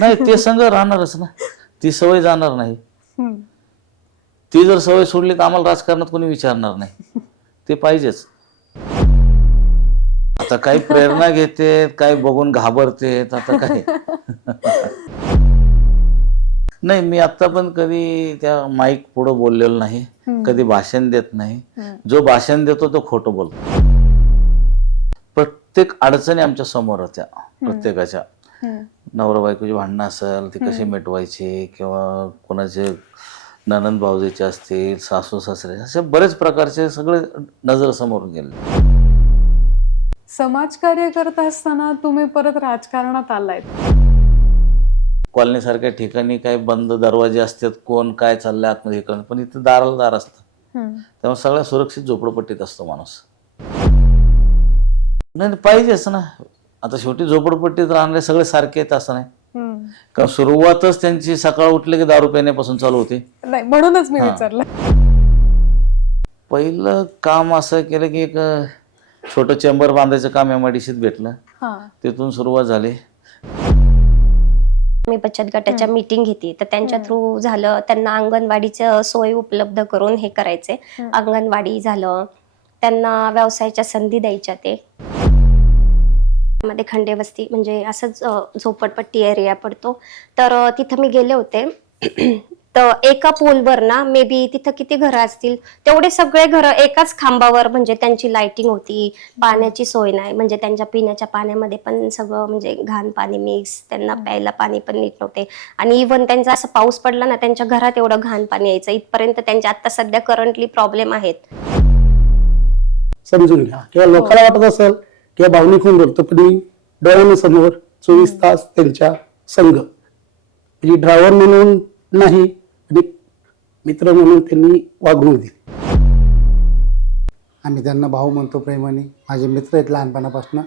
नाही ते संघ राहणारच ना, ती सवय जाणार नाही. हम्म. ती जर सवय सोडली तर आम्हाला राजकारणात कोणी विचारणार नाही, ते पाहिजेच. आता काही प्रेरणा घेते, काही बघून घाबरतेत, आता काय. नाही, मी आता पण कधी त्या माईक पुढं बोललेलो नाही, कधी भाषण देत नाही. जो भाषण देतो तो खोटं बोलतो. प्रत्येक अडचणी आमच्या समोर होत्या, प्रत्येकाच्या. नवरा बायकोची भांडणं असेल ती कशी मिटवायची, किंवा कोणाचे नणंद भावजेचे असतील, सासू सासरे, असे बरेच प्रकारचे सगळे नजर समोरून गेले. समाजकार्य करत असताना तुम्ही परत राजकारणात आलाय. कॉलनी सारख्या ठिकाणी काही बंद दरवाजे असतात, कोण काय चाललंय आतमध्ये कळत, पण इथे दाराला दार असतं. त्यामुळे सगळ्या सुरक्षित झोपडपट्टीत असतो माणूस. नाही पाहिजेच ना, आता शेवटी झोपडपट्टीत राहणारे सगळे सारखे आहेत असं नाही. कारण सुरुवातच त्यांची सकाळ उठले की दारू पिण्यापासून चालू होते. नाही म्हणूनच मी विचारलं. पहिलं काम असं केलं की एक छोटं चेंबर बांधायचं काम MIDCत भेटलं, तिथून सुरुवात झाली. मी बचत गटाच्या मीटिंग घेते तर त्यांच्या थ्रू झालं. त्यांना अंगणवाडीचं सोय उपलब्ध करून हे करायचे. अंगणवाडी झालं, त्यांना व्यवसायाच्या संधी द्यायच्या. ते मध्ये खंडेवस्ती म्हणजे असंच झोपडपट्टी एरिया पडतो, तर तिथं मी गेले होते. तर एका पोलवर ना मे बी तिथं किती घरं असतील तेवढे सगळे घरं एकाच खांबावर, म्हणजे त्यांची लाइटिंग होती, पाण्याची सोय नाही, म्हणजे त्यांच्या पिण्याच्या पाण्यामध्ये पण सगळं म्हणजे घाण पाणी मिक्स, त्यांना प्यायला पाणी पण नीट नव्हते. आणि इव्हन त्यांचा असं पाऊस पडला ना त्यांच्या घरात एवढं घाण पाणी यायचं, इथपर्यंत त्यांच्या आता सध्या करंटली प्रॉब्लेम आहेत. समजून घ्या, किंवा लोकांना वाटत असेल किंवा भावनिक होऊन बोलतो, पण डोळ्यांसमोर 24 तास त्यांच्या संघ, म्हणजे ड्रायव्हर म्हणून नाही, आणि मित्र म्हणून त्यांनी वागणूक दिली. आम्ही त्यांना भाऊ म्हणतो प्रेमाने, माझे मित्र आहेत लहानपणापासून.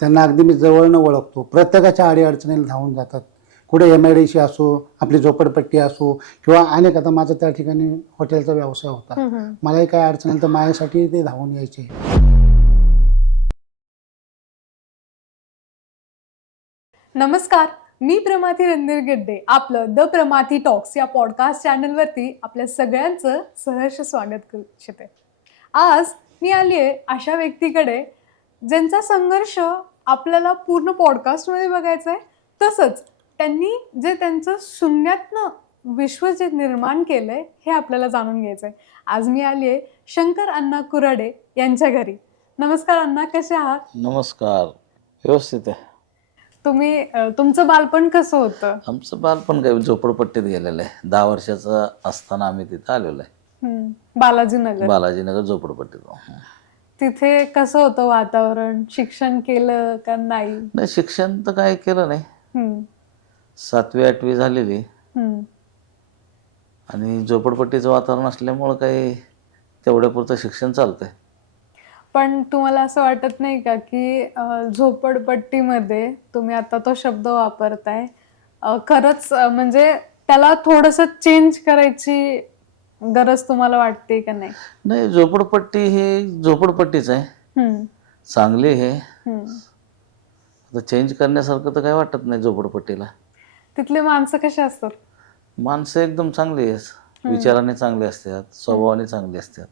त्यांना अगदी मी जवळनं ओळखतो. प्रत्येकाच्या अडीअडचणीला धावून जातात. कुठे MIDC असो, आपली झोपडपट्टी असो, किंवा अनेक, आता माझा त्या ठिकाणी हॉटेलचा व्यवसाय होता, मलाही काय अडचण आली तर माझ्यासाठी ते धावून यायचे. नमस्कार, मी प्रमाथी रणधीर गिड्डे. आपलं द प्रमाथी टॉक्स या पॉडकास्ट चॅनलवरती आपल्या सगळ्यांचं सहर्ष स्वागत करू इच्छिते. आज मी आली आहे अशा व्यक्तीकडे ज्यांचा संघर्ष आपल्याला पूर्ण पॉडकास्टमध्ये बघायचा आहे. तसंच त्यांनी जे त्यांचं शून्यातनं विश्व जे निर्माण केलंय हे आपल्याला जाणून घ्यायचं आहे. आज मी आली आहे शंकर अण्णा कुऱ्हाडे यांच्या घरी. नमस्कार अण्णा, कसे आहात? नमस्कार, व्यवस्थित आहे. तुम्ही तुमचं बालपण कसं होतं? आमचं बालपण काय झोपडपट्टीत गेलेलं आहे. 10 वर्षाचं असताना आम्ही तिथं आलेलो आहे. बालाजीनगर झोपडपट्टीत. तिथे कसं होतं वातावरण? शिक्षण केलं का नाही? नाही, शिक्षण तर काय केलं नाही. 7वी 8वी झालेली, आणि झोपडपट्टीचं वातावरण असल्यामुळं काही तेवढ्यापुरतं शिक्षण चालतंय. पण तुम्हाला असं वाटत नाही का की झोपडपट्टीमध्ये तुम्ही आता तो शब्द वापरताय, खरंच म्हणजे त्याला थोडंसं चेंज करायची गरज तुम्हाला वाटते का नाही? नाही, झोपडपट्टी हे झोपडपट्टीच आहे, चांगली आहे. आता चेंज करण्यासारखं तर काही वाटत नाही झोपडपट्टीला. तिथले माणसं कसे असतात? माणसं एकदम चांगली आहेत, विचाराने चांगली असतात, स्वभावाने चांगली असतात.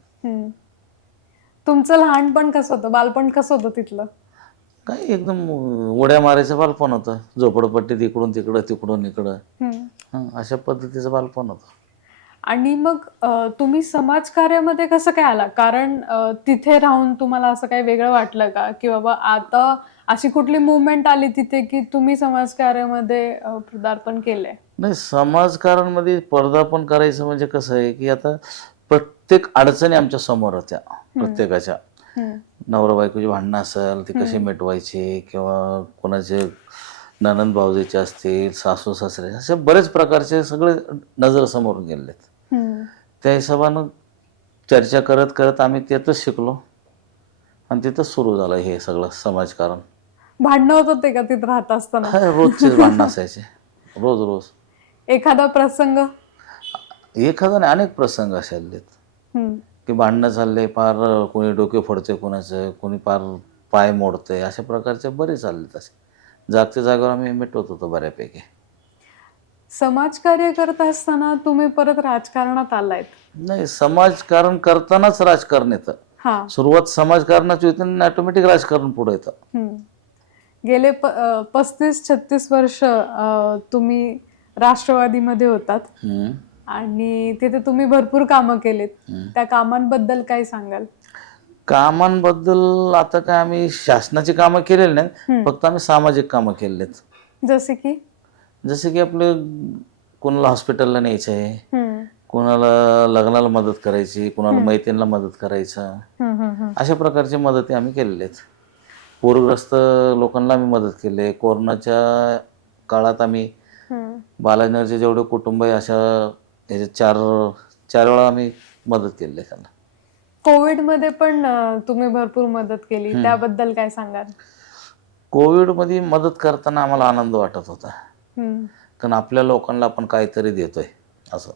तुमचं लहानपण कसं होतं, बालपण कसं होतं तिथलं? काही एकदम उड्या मारायचं बालपण होतं. झोपडपट्टीत इकडून तिकडं, तिकडून इकडं, अशा पद्धतीचं बालपण होतं. आणि मग तुम्ही समाजकार्यामध्ये कसं काय आला? कारण तिथे राहून तुम्हाला असं काही वेगळं वाटलं का, की बाबा आता अशी कुठली मुवमेंट आली तिथे की तुम्ही समाजकार्यामध्ये पदार्पण केलंय? नाही, समाजकारांमध्ये पदार्पण करायचं म्हणजे कसं आहे की आता प्रत्येक अडचणी आमच्या समोर होत्या, प्रत्येकाच्या. नवरा बायकोची भांडणं असेल ती कशी मिटवायची, किंवा कोणाचे नणंद भावजेचे असतील, सासू सासरे, असे बरेच प्रकारचे सगळे नजर समोरून गेलेत. त्या हिशोबानं चर्चा करत करत आम्ही त्यातच शिकलो, आणि तिथंच सुरू झालं हे सगळं समाजकारण. भांडणं होत होते का तिथे राहत असताना? रोजचेच भांडणं असायचे, रोज रोज. एखादा प्रसंग? एखादा नाही, अनेक प्रसंग असे आलेत की भांडणं चालले, पार कोणी डोके फोडते कोणाचं, कोणी पार पाय मोडते, अशा प्रकारचे बरेच चालले. तसे जागच्या जागेवर आम्ही मिटवत होतो बऱ्यापैकी. समाजकार्य करत असताना तुम्ही परत राजकारणात आलायत. नाही, समाजकारण करतानाच राजकारण येतं. हा. सुरुवात समाजकारणाची होती आणि ऑटोमॅटिक राजकारण पुढे येतं. हम्म. गेले 35-36 वर्ष तुम्ही राष्ट्रवादीमध्ये होतात हम्म. आणि तिथे तुम्ही भरपूर कामं केलीत. त्या कामांबद्दल काय सांगाल? कामांबद्दल आता काय आम्ही शासनाची कामं केलेली नाहीत, फक्त आम्ही सामाजिक कामं केलेत. जसे की जसे की आपले कोणाला हॉस्पिटलला न्यायचं आहे, हम्म. कोणाला लग्नाला मदत करायची, कोणाला मैत्रिणीला मदत करायचं, हम्म, हम्म, हम्म. अशा प्रकारची मदती आम्ही केलेल्या आहेत. पूरग्रस्त लोकांना आम्ही मदत केली आहे. कोरोनाच्या काळात आम्ही हम्म. बालाजीनगरचे जेवढे कुटुंब आहे अशा ह्याचे चार वेळा आम्ही मदत केली आहे त्यांना. कोविडमध्ये पण तुम्ही भरपूर मदत केली, त्याबद्दल काय सांगाल? कोविडमध्ये मदत करताना आम्हाला आनंद वाटत होता, हम्म. कारण आपल्या लोकांना आपण काहीतरी देतोय असं.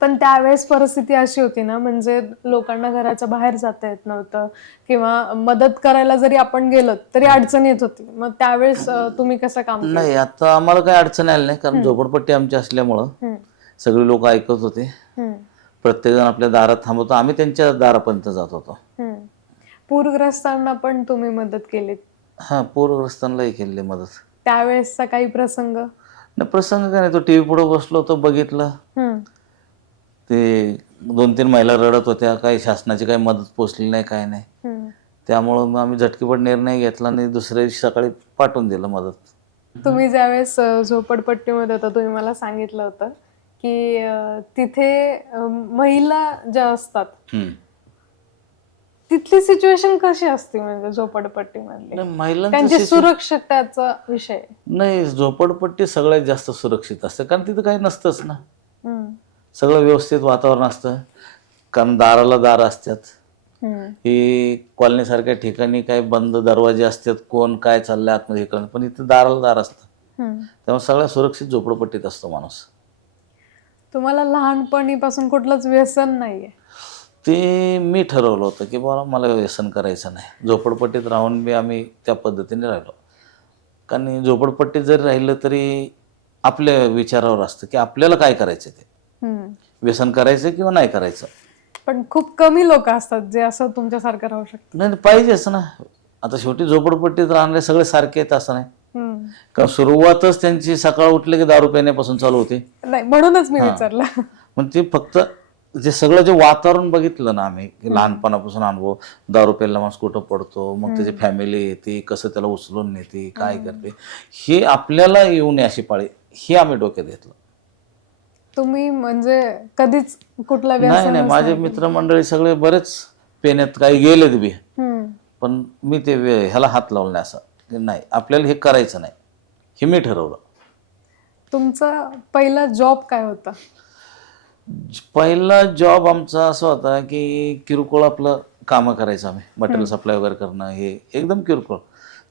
पण त्यावेळेस परिस्थिती अशी होती ना, म्हणजे लोकांना घराच्या बाहेर जाता येत नव्हतं किंवा मदत करायला जरी आपण गेलो तरी अडचण येत होती. मग त्यावेळेस तुम्ही कसं काम केलं? नाही, आता आम्हाला काही अडचण आली नाही, कारण झोपडपट्टी आमची असल्यामुळं हम्म. सगळी लोक ऐकत होते. हम्म. प्रत्येकजण आपल्या दारात थांबवतो, आम्ही त्यांच्या दारापर्यंत जात होतो. हम्म. पूरग्रस्तांना पण तुम्ही मदत केली, हां, पूरग्रस्तांनाही केली मदत. त्यावेळेसचा काही प्रसंग? नाही, प्रसंग काय नाही, तो टी व्ही पुढे बसलो होतो, बघितलं. हम्म. ते 2-3 महिला रडत होत्या, काही शासनाची काही मदत पोचली नाही, काय नाही. हम्म. त्यामुळं मग आम्ही झटकीपट निर्णय घेतला आणि दुसऱ्या दिवशी सकाळी पाठवून दिलं मदत. तुम्ही ज्यावेळेस झोपडपट्टीमध्ये होता, तुम्ही मला सांगितलं होतं की तिथे महिला ज्या असतात हम्म. तिथली सिच्युएशन कशी असते, म्हणजे झोपडपट्टीमधली नाही, महिलांचं त्यांची शिक्षण- सुरक्षिततेचा विषय? नाही, झोपडपट्टी सगळ्यात जास्त सुरक्षित असते, कारण तिथं काही नसतंच ना. हम्म. सगळं व्यवस्थित वातावरण असतं, कारण दाराला दार असतात. हम्म. ही कॉलनीसारख्या ठिकाणी काही बंद दरवाजे असतात, कोण काय चाललंय आतमध्ये हे कळलं, पण इथं दाराला दार असतं. हम्म. त्यामुळे सगळ्या सुरक्षित झोपडपट्टीत असतो माणूस. तुम्हाला लहानपणीपासून कुठलंच व्यसन नाहीये? ते मी ठरवलं होतं की बाबा मला व्यसन करायचं नाही. झोपडपट्टीत राहून बी आम्ही त्या पद्धतीने राहिलो, कारण झोपडपट्टीत जरी राहिलं तरी आपल्या विचारावर असतं की आपल्याला काय करायचं, ते हम्म. व्यसन करायचं किंवा नाही करायचं. पण खूप कमी लोक असतात जे असं तुमच्यासारखं राहू शकतात. नाही, पाहिजेच ना. आता शेवटी झोपडपट्टीत राहणारे सगळे सारखे आहेत असं नाही, हम्म. कारण सुरुवातच त्यांची सकाळ उठले की दारू पिण्यापासून चालू होते. नाही, म्हणूनच मी विचारलं. पण ते फक्त जे सगळं जे वातावरण बघितलं ना आम्ही, की लहानपणापासून अनुभव, दारू प्यायला माणूस कुठं पडतो, मग त्याची फॅमिली येते, कसं त्याला उचलून नेते, काय करते, हे आपल्याला येऊ नये अशी पाळी, हे आम्ही डोक्यात घेतलं. तुम्ही म्हणजे कधीच कुठला नाही व्यसन? नाही, माझे मित्रमंडळी सगळे बरेच पेण्यात काही गेलेत बी, हम्म. पण मी ते ह्याला हात लावला नाही, असं की नाही आपल्याला हे करायचं नाही, हे मी ठरवलं. तुमचा पहिला जॉब काय होता? पहिला जॉब आमचा असा होता की किरकोळ आपलं कामं करायचं आम्ही, मटेरियल सप्लाय वगैरे करणं, हे एकदम किरकोळ.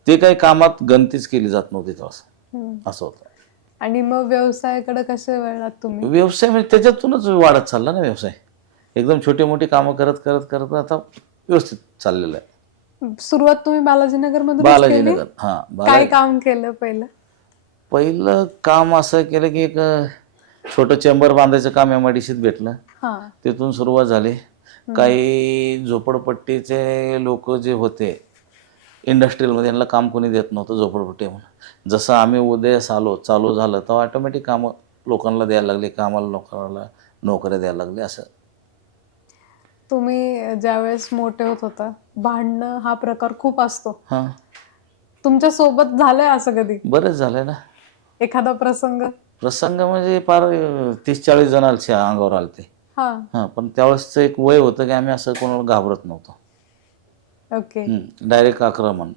ते काही कामात गणतीच केली जात नव्हती तेव्हा, असं होतं. आणि मग व्यवसायाकडे कसे वळलात तुम्ही? व्यवसाय म्हणजे त्याच्यातूनच वाढत चालला ना व्यवसाय. एकदम छोटी मोठी कामं करत करत करत आता व्यवस्थित चाललेलं आहे. सुरुवात तुम्ही बालाजीनगर मधून? बालाजीनगर, हां. काय काम केलं पहिलं? पहिलं काम असं केलं की एक छोटं चेंबर बांधायचं काम MIDCत भेटलं, हा. तिथून सुरुवात झाली. काही झोपडपट्टीचे लोक जे होते इंडस्ट्रीयलमध्ये, यांना काम कोणी देत नव्हतं झोपडपट्टी म्हणून. जसं आम्ही उदयास आलो, चालू झालं, तेव्हा ऑटोमॅटिक कामं लोकांना द्यायला लागले, कामाला लोकांना नोकऱ्या द्यायला लागले. असं तुम्ही ज्यावेळेस मोठे होत होता, भांडणं हा प्रकार खूप असतो, हां, तुमच्या सोबत झालंय असं कधी? बरेच झालंय ना. एखादा प्रसंग? प्रसंग म्हणजे फार 30-40 जण अंगावर आलते. हा. हां, पण त्यावेळेसचं एक वय होतं की आम्ही असं कोणाला घाबरत नव्हतो. ओके. डायरेक्ट आक्रमण.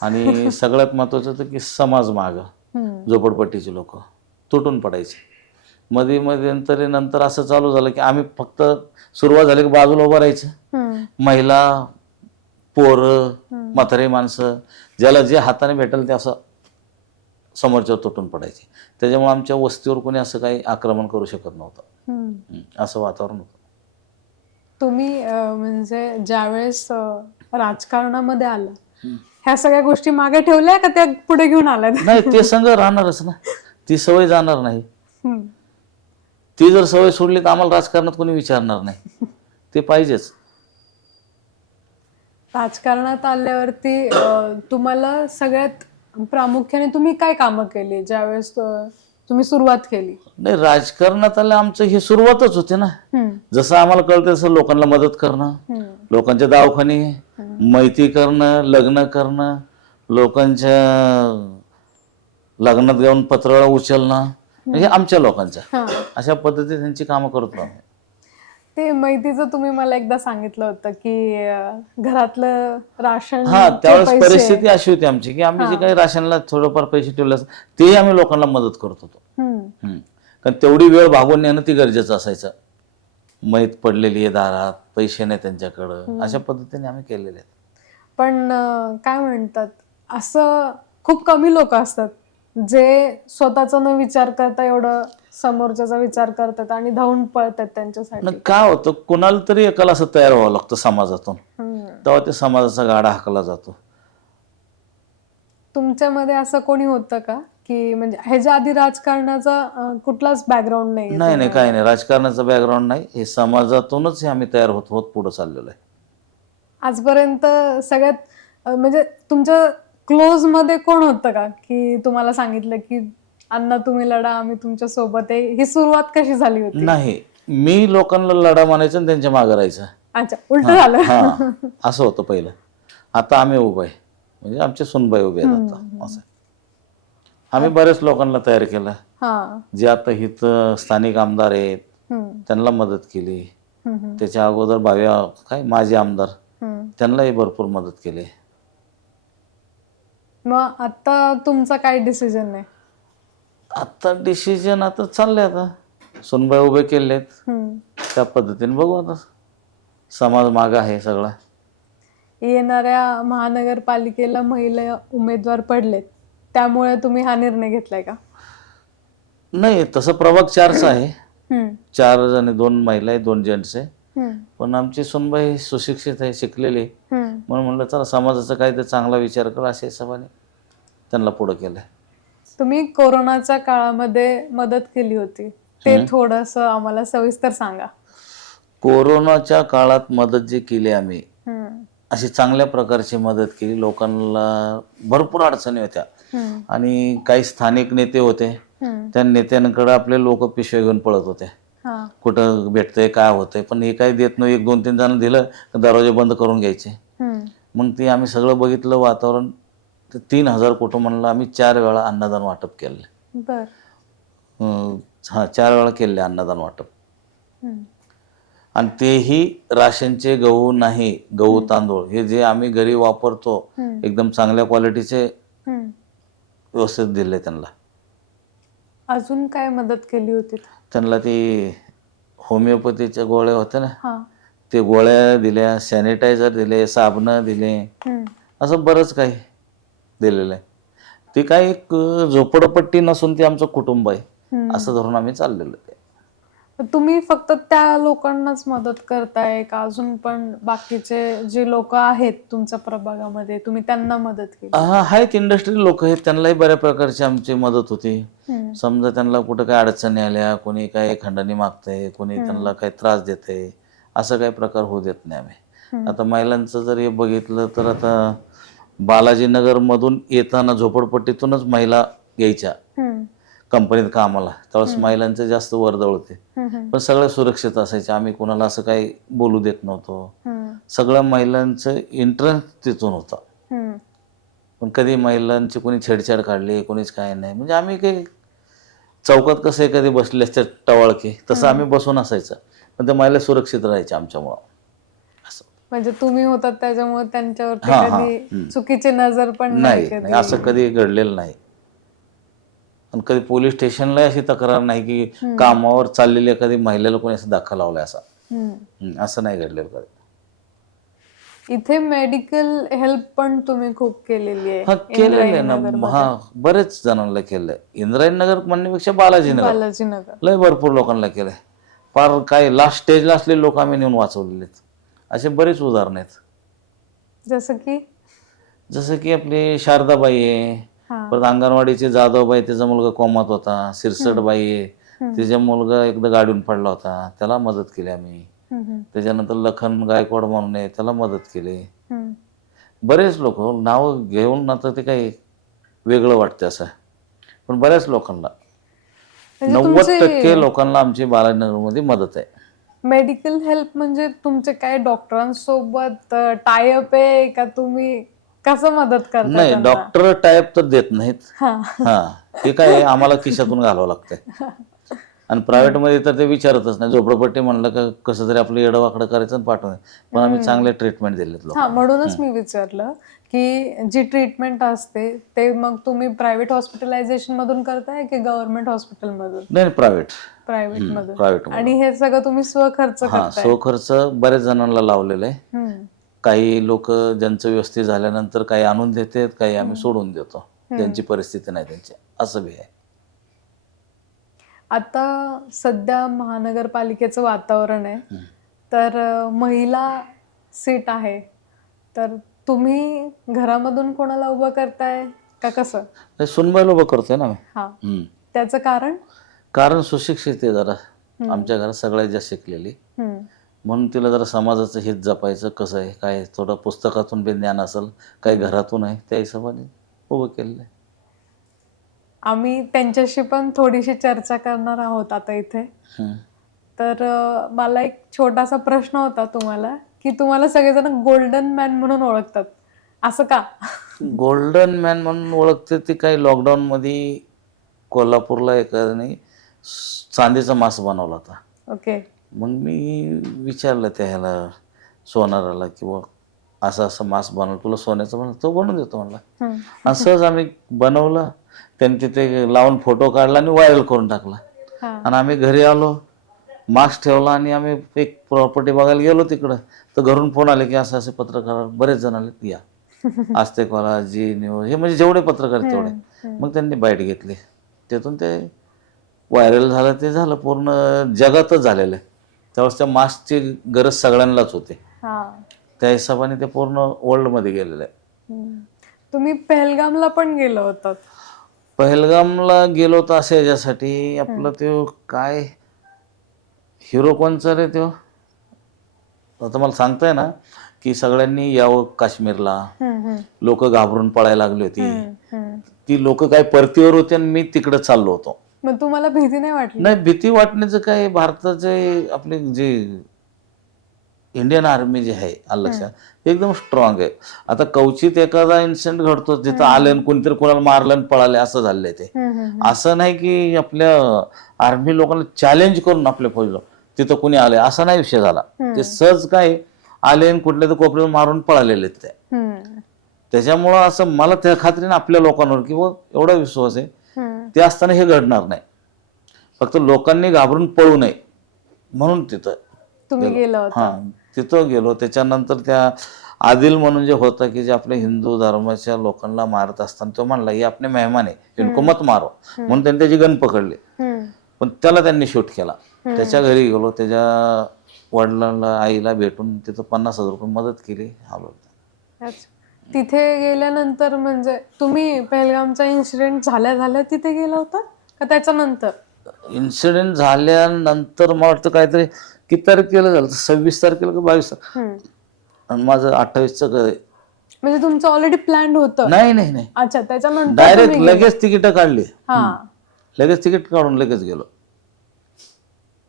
आणि सगळ्यात महत्त्वाचं होतं की समाज मागं, हम्म. झोपडपट्टीचे लोक तुटून पडायचे. नंतर असं चालू झालं की आम्ही फक्त सुरुवात झाली की बाजूला उभं राहायचं. हम्म. महिला, पोरं, म्हातारी माणसं, ज्याला जे हाताने भेटेल ते असं समोरच्या तुटून पडायचे. त्याच्यामुळे आमच्या वस्तीवर कोणी असं काही आक्रमण करू शकत नव्हतं. असं वातावरण होतं. तुम्ही म्हणजे ज्यावेळेस राजकारणामध्ये आला, ह्या सगळ्या गोष्टी मागे ठेवल्या का त्या पुढे घेऊन आल्या? नाही, ते संघ राहणारच ना, ती सवय जाणार नाही. हम्म. ती जर सवय सोडली तर आम्हाला राजकारणात कोणी विचारणार नाही. ते पाहिजेच. राजकारणात आल्यावरती तुम्हाला सगळ्यात प्रामुख्याने तुम्ही काय कामं केली ज्यावेळेस तुम्ही सुरुवात केली? नाही, राजकारणात आलं आमचं हे सुरुवातच होते ना. हम्म. जसं आम्हाला कळतं तसं लोकांना मदत करणं, हम्म. लोकांचे दवाखाने, मैती करणं, लग्न करणं, लोकांच्या लग्नात जाऊन पत्रावळ्या उचलणं, म्हणजे आमच्या लोकांच्या हा. अशा पद्धतीने त्यांची कामं करतो आम्ही. ते मैतीचं तुम्ही मला एकदा सांगितलं होतं की घरातलं राशन हा, त्यावेळेस परिस्थिती अशी होती आमची की आम्ही जे काही राशनला थोडंफार पैसे ठेवले असतात तेही आम्ही लोकांना मदत करत होतो. कारण तेवढी वेळ भागून नेणं ती गरजेचं असायचं. मैत पडलेली आहे दारात, पैसे नाही त्यांच्याकडं, अशा पद्धतीने आम्ही केलेले आहेत. पण काय म्हणतात, असं खूप कमी लोक असतात जे स्वतःचा न विचार करता एवढं समोरच्याचा विचार करतात आणि धावून पळतात त्यांच्यासाठी. आणि काय होतं, कुणाला तरी एकाला असं तयार व्हावं लागतं समाजातून, हम्म. तेव्हा ते समाजाचा गाडा हाकला जातो. तुमच्यामध्ये असं कोणी होतं का की म्हणजे ह्याच्या आधी राजकारणाचा कुठलाच बॅकग्राऊंड नाही? नाही नाही, काही नाही, राजकारणाचा बॅकग्राऊंड नाही. हे समाजातूनच हे आम्ही तयार होत होत पुढे चाललेलो आहे. आजपर्यंत सगळ्यात म्हणजे तुमच्या क्लोज मध्ये कोण होतं का की तुम्हाला सांगितलं की अण्णा तुम्ही लढा, आम्ही तुमच्या सोबत आहे? ही सुरुवात कशी झाली होती? नाही, मी लोकांना लढा मानायचं आणि त्यांच्या मागे राहायचं. अच्छा, उलट झालं. हा, असं होतं पहिलं. आता आम्ही उभं आहे, म्हणजे आमचे सुनबाई उभे आहेत आता. असं आम्ही बरेच लोकांना तयार केलं. हा. जे आता इथं स्थानिक आमदार आहेत हम्म. त्यांना मदत केली. हम्म. त्याच्या अगोदर भाव्या काय माजी आमदार, हम्म. त्यांनाही भरपूर मदत केली. मग आता तुमचा काय डिसिजन आहे? आता डिसिजन आता चाललंय, आता सुनबाई उभे केलेत, हम्म. त्या पद्धतीने बघू आता. समाज माग आहे सगळा. येणाऱ्या महानगरपालिकेला महिला उमेदवार पडलेत, त्यामुळे तुम्ही हा निर्णय घेतलाय का? नाही, तसं प्रभाग 4चा आहे. हम्म. 4 जण, 2 महिला आहे, 2 जेंट्स आहे. हम्म. पण आमची सुनबाई सुशिक्षित आहे, शिकलेली आहे. हम्म. म्हणून म्हणलं चला समाजाचा काहीतरी चांगला विचार करा, अशा हिशोबाने त्यांना पुढं केलंय. तुम्ही कोरोनाच्या काळामध्ये मदत केली होती, ते थोडस आम्हाला सविस्तर सांगा. कोरोनाच्या काळात मदत जी केली आम्ही, हम्म. अशी चांगल्या प्रकारची मदत केली. लोकांना भरपूर अडचणी होत्या हम्म. आणि काही स्थानिक नेते होते, हम्म. त्या नेत्यांकडे आपले लोक पिशव्या घेऊन पळत होते. हा. कुठं भेटतंय, काय होतंय, पण हे काही देत नाही. 1-2-3 जण दिलं तर दरवाजे बंद करून घ्यायचे. हम्म. मग ते आम्ही सगळं बघितलं वातावरण. 3,000 कुटुंबांना आम्ही 4 वेळा अन्नदान वाटप केलं. बर. हा, 4 वेळा केले अन्नदान वाटप. हम्म. आणि तेही राशनचे गहू नाही, गहू तांदूळ हे जे आम्ही घरी वापरतो, एकदम चांगल्या क्वालिटीचे हम्म. व्यवस्थित दिले त्यांना. अजून काय मदत केली होती? त्यांना ती होमिओपॅथीच्या गोळ्या होत्या ना, हा. ते गोळ्या दिल्या, सॅनिटायझर दिले, साबणं दिले, हम्म. असं बरंच काही दिलेलं आहे. ते काय एक झोपडपट्टी नसून ते आमचं कुटुंब आहे असं धरून आम्ही चाललेलो आहे. तुम्ही फक्त त्या लोकांनाच मदत करताय का अजून पण बाकीचे जे लोक आहेत तुमच्या प्रभागामध्ये तुम्ही त्यांना मदत केली? आहेत इंडस्ट्री लोक आहेत, त्यांनाही बऱ्या प्रकारची आमची मदत होती. समजा त्यांना कुठं काय अडचणी आल्या, कोणी काय खंडणी मागतंय, कोणी त्यांना काही त्रास देतंय, असं काही प्रकार होऊ देत नाही आम्ही. आता महिलांचं जर हे बघितलं तर आता बालाजीनगर मधून येताना झोपडपट्टीतूनच महिला यायच्या कंपनीत कामाला, त्यावेळेस महिलांचे जास्त वर्दळ होते. पण सगळ्या सुरक्षित असायचे, आम्ही कोणाला असं काही बोलू देत नव्हतो. सगळ्या महिलांचं इंटरेस्ट तिथून होतं. पण कधी महिलांची कोणी छेडछाड काढली, कोणीच काय नाही. म्हणजे आम्ही काही चौकात कसं कधी बसले असते टवाळके, तसं आम्ही बसून असायचं, पण त्या महिला सुरक्षित राहायच्या आमच्यामुळं. म्हणजे तुम्ही होतात त्याच्यामुळे त्यांच्यावरती कधी चुकीची नजर पण नाही, असं कधी घडलेलं नाही. आणि कधी पोलीस स्टेशनला अशी तक्रार नाही की कामावर चाललेली एखादी महिलेला कोणी असं दाखल लावलाय असं नाही घडलेलं कधी. इथे मेडिकल हेल्प पण तुम्ही खूप केलेली आहे? केलेलं आहे ना, बरेच जणांना केलंय. इंद्रायणी नगर म्हणण्यापेक्षा बालाजीनगर लय भरपूर लोकांना केलंय. फार काय लास्ट स्टेजला असलेले लोक आम्ही नेऊन वाचवलेले आहेत. असे बरेच उदाहरण आहेत. जसं की आपली शारदाबाई आहे, परत अंगणवाडीचे जाधवबाई, त्याचा मुलगा कोमात होता, सिरसटबाई आहे, तिचा मुलगा एकदा गाडीहून पडला होता, त्याला मदत केली आम्ही. त्याच्यानंतर लखन गायकवाड म्हणून आहे, त्याला मदत केली. बरेच लोक नाव घेऊन आता ते काही वेगळं वाटतं असं, पण बऱ्याच लोकांना म्हणजे 90% लोकांना आमची बालाजीनगरमध्ये मदत आहे. मेडिकल हेल्प म्हणजे तुमचे काय डॉक्टरांसोबत टायअप आहे का, तुम्ही कसं मदत करता नाही, त्यांना? डॉक्टर टाईप तर देत नाहीत. हा. हा, ते काय आहे, आम्हाला खिशातून घालावं लागतंय. आणि प्रायव्हेट मध्ये तर ते विचारतच नाही. झोपडपट्टी म्हणलं का कसं तरी आपलं येडं करायचं आणि पाठवून. पण आम्ही चांगले ट्रीटमेंट दिलेत लोक. हा, म्हणूनच मी विचारलं की जी ट्रीटमेंट असते ते मग तुम्ही प्रायव्हेट हॉस्पिटलायझेशन मधून करताय की गव्हर्नमेंट हॉस्पिटल मधून? नाही, प्रायव्हेट प्रायव्हेट मधून. प्रायव्हेट आणि हे सगळं तुम्ही स्वखर्च हा, करताय? स्वखर्च बऱ्याच जणांना लावलेलं आहे. हम्म. काही लोक ज्यांचं व्यवस्थित झाल्यानंतर काही आणून देतात, काही आम्ही सोडून देतो, ज्यांची परिस्थिती नाही त्यांची, असं बी आहे. आता सध्या महानगरपालिकेचं वातावरण आहे, तर महिला सीट आहे, तर तुम्ही घरामधून कोणाला उभं करताय का कसं? नाही, सुनबाईला उभं करतोय ना हा, मी. त्याचं कारण? कारण सुशिक्षित आहे जरा, आमच्या घरात सगळ्यात जास्त शिकलेली, म्हणून तिला जरा समाजाचं हित जपायचं कसं आहे काय, थोडं पुस्तकातून बी ज्ञान असेल, काही घरातून आहे, त्या हिशोबाने उभं केलेलं आहे. आम्ही त्यांच्याशी पण थोडीशी चर्चा करणार आहोत आता इथे. तर मला एक छोटासा प्रश्न होता तुम्हाला, की तुम्हाला सगळेजण गोल्डन मॅन म्हणून ओळखतात, असं का? गोल्डन मॅन म्हणून ओळखते ते काही लॉकडाऊन मध्ये कोल्हापूरला एकाने चांदीचा मास्क बनवला होता. ओके. मग मी विचारलं त्या ह्याला सोनाराला की बा असं असं मास्क बनवलं, तुला सोन्याचं बनवलं, तो बनवून देतो म्हणला. असंच आम्ही बनवलं, त्यांनी तिथे लावून फोटो काढला आणि व्हायरल करून टाकला. आणि आम्ही घरी आलो, मास्क ठेवला आणि आम्ही एक प्रॉपर्टी बघायला गेलो तिकडं, तर घरून फोन आले की असं असे पत्रकार बरेच जण आले, या आस्तेकवाला, जी न्यूज, हे म्हणजे जेवढे पत्रकार तेवढे. मग त्यांनी बाईट घेतली, त्यातून ते व्हायरल झालं, ते झालं पूर्ण जगातच झालेलं आहे. त्यावेळेस त्या मास्कची गरज सगळ्यांनाच होते, त्या हिशोबाने ते पूर्ण वर्ल्ड मध्ये गेलेलं आहे. तुम्ही पहलगामला पण गेलो होतात? पहलगामला गेलो होतो असं याच्यासाठी, आपलं ते काय हिरो कोणचा रे तो, आता मला सांगताय ना, की सगळ्यांनी यावं काश्मीरला, लोक घाबरून पळायला लागली होती, ती लोक काय परतीवर होते आणि मी तिकडे चाललो होतो. मग तुम्हाला भीती नाही वाटली? नाही, भीती वाटण्याचं काय, भारताचे आपले जे इंडियन आर्मी जे आहे लक्षात एकदम स्ट्रॉंग आहे. आता कवचित एखादा इन्सिडेंट घडतो तिथं आले आणि कोणतरी कोणाला मारलं आणि पळाले, असं झालंय ते. असं नाही की आपल्या आर्मी लोकांना चॅलेंज करून आपल्या फौजला तिथं कोणी आलंय, असा नाही विषय झाला. ते सहज काय आले आणि कुठल्या तर कोपऱ्यावर मारून पळालेले ते. त्याच्यामुळं असं मला त्या खात्रीने आपल्या लोकांवर किंवा एवढा विश्वास आहे, ते असताना हे घडणार नाही. फक्त लोकांनी घाबरून पळू नये म्हणून तिथं तुम्ही गेलो होता? हा, तिथं गेलो. त्याच्यानंतर त्या आदिल म्हणून जे होतं की जे आपल्या हिंदू धर्माच्या लोकांना मारत असताना तो म्हणला हे आपले मेहमान आहे, इनको मत मारो, म्हणून त्यांनी त्याची गन पकडली. पण त्याला त्यांनी शूट केला. त्याच्या घरी गेलो, त्याच्या वडिलांना आईला भेटून तिथं 50,000 रुपये मदत केली, आलो. तिथे गेल्यानंतर म्हणजे तुम्ही पहलगामचा इन्सिडेंट झाल्या तिथे गेला होता का त्याच्यानंतर? इन्सिडेंट झाल्यानंतर मला वाटतं काहीतरी किती तारखेला झालं, 26 तारखेला का 22 आणि माझं 28चं आहे. म्हणजे तुमचं ऑलरेडी प्लॅन होतं? नाही नाही नाही, अच्छा, त्याच्यानंतर डायरेक्ट लगेच तिकीट काढली, हा, लगेच तिकीट काढून लगेच गेलो.